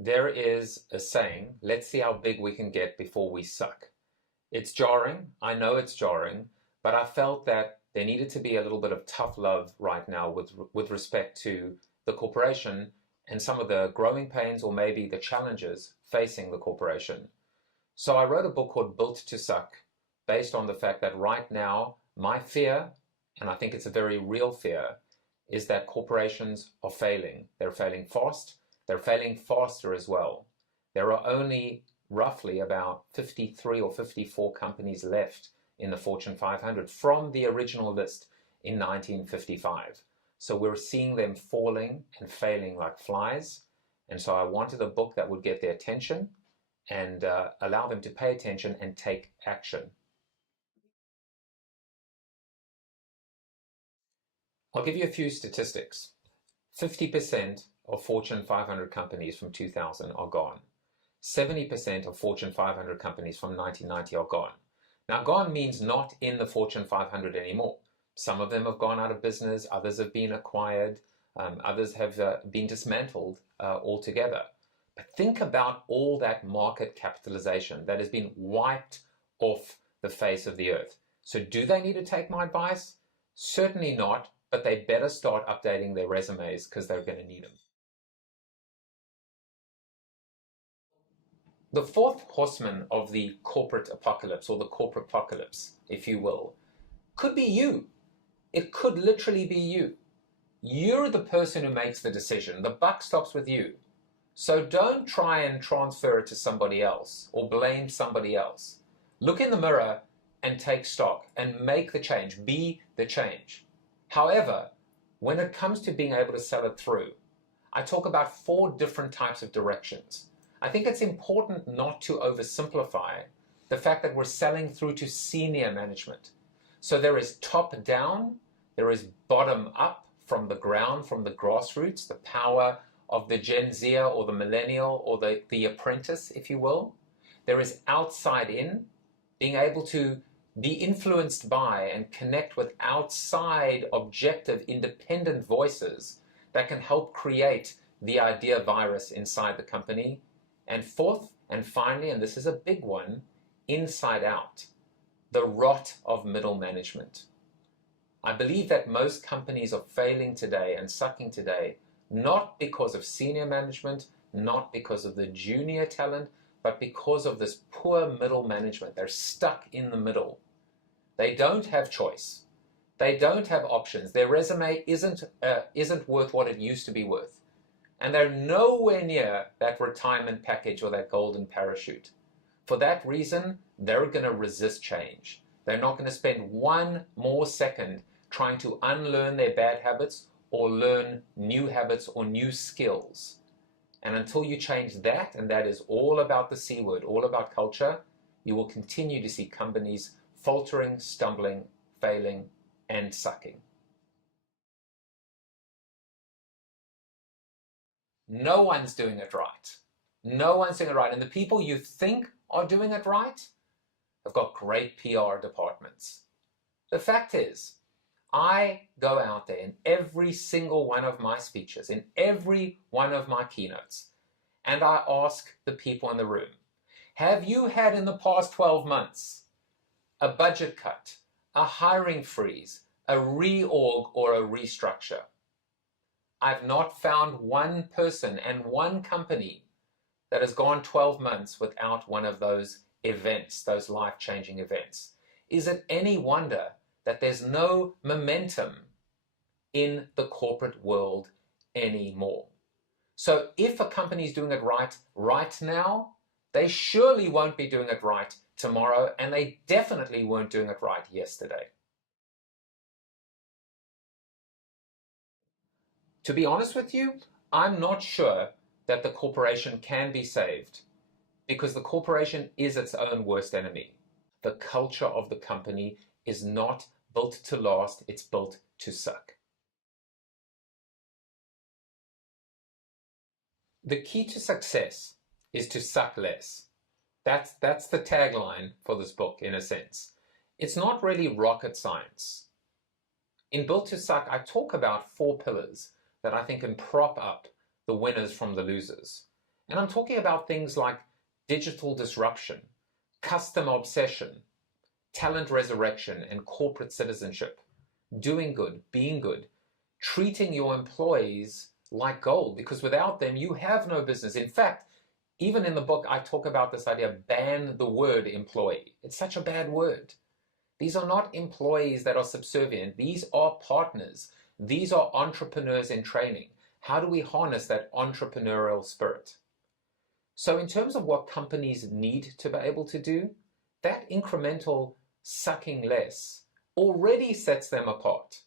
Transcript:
There is a saying, let's see how big we can get before we suck. It's jarring. I know it's jarring, but I felt that there needed to be a little bit of tough love right now with respect to the corporation and some of the growing pains or maybe the challenges facing the corporation. So I wrote a book called Built to Suck, based on the fact that right now, my fear, and I think it's a very real fear, is that corporations are failing. They're failing fast. They're failing faster as well. There are only roughly about 53 or 54 companies left in the Fortune 500 from the original list in 1955. So we're seeing them falling and failing like flies. And so I wanted a book that would get their attention and allow them to pay attention and take action. I'll give you a few statistics. 50% of Fortune 500 companies from 2000 are gone. 70% of Fortune 500 companies from 1990 are gone. Now, gone means not in the Fortune 500 anymore. Some of them have gone out of business, others have been acquired, others have been dismantled altogether. But think about all that market capitalization that has been wiped off the face of the earth. So do they need to take my advice? Certainly not, but they better start updating their resumes because they're going to need them. The fourth horseman of the corporate apocalypse, or the corporate apocalypse, if you will, could be you. It could literally be you. You're the person who makes the decision. The buck stops with you. So don't try and transfer it to somebody else or blame somebody else. Look in the mirror and take stock and make the change. Be the change. However, when it comes to being able to sell it through, I talk about 4 different types of directions. I think it's important not to oversimplify the fact that we're selling through to senior management. So there is top down, there is bottom up, from the ground, from the grassroots, the power of the Gen Zer or the millennial or the apprentice, if you will. There is outside in, being able to be influenced by and connect with outside, objective, independent voices that can help create the idea virus inside the company. And fourth and finally, and this is a big one, inside out, the rot of middle management. I believe that most companies are failing today and sucking today, not because of senior management, not because of the junior talent, but because of this poor middle management. They're stuck in the middle. They don't have choice. They don't have options. Their resume isn't worth what it used to be worth. And they're nowhere near that retirement package or that golden parachute. For that reason, they're going to resist change. They're not going to spend one more second trying to unlearn their bad habits or learn new habits or new skills. And until you change that, and that is all about the C word, all about culture, you will continue to see companies faltering, stumbling, failing, and sucking. No one's doing it right. No one's doing it right. And the people you think are doing it right have got great PR departments. The fact is, I go out there in every single one of my speeches, in every one of my keynotes, and I ask the people in the room, have you had in the past 12 months a budget cut, a hiring freeze, a reorg, or a restructure? I've not found one person and one company that has gone 12 months without one of those events, those life-changing events. Is it any wonder that there's no momentum in the corporate world anymore? So if a company is doing it right now, they surely won't be doing it right tomorrow, and they definitely weren't doing it right yesterday. To be honest with you, I'm not sure that the corporation can be saved, because the corporation is its own worst enemy. The culture of the company is not built to last, it's built to suck. The key to success is to suck less. That's the tagline for this book, in a sense. It's not really rocket science. In Built to Suck, I talk about 4 pillars that I think can prop up the winners from the losers. And I'm talking about things like digital disruption, customer obsession, talent resurrection, and corporate citizenship. Doing good, being good, treating your employees like gold, because without them, you have no business. In fact, even in the book, I talk about this idea, ban the word employee. It's such a bad word. These are not employees that are subservient. These are partners. These are entrepreneurs in training. How do we harness that entrepreneurial spirit? So in terms of what companies need to be able to do, that incremental sucking less already sets them apart.